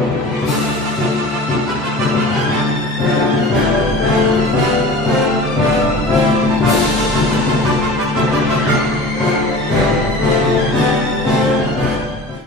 Música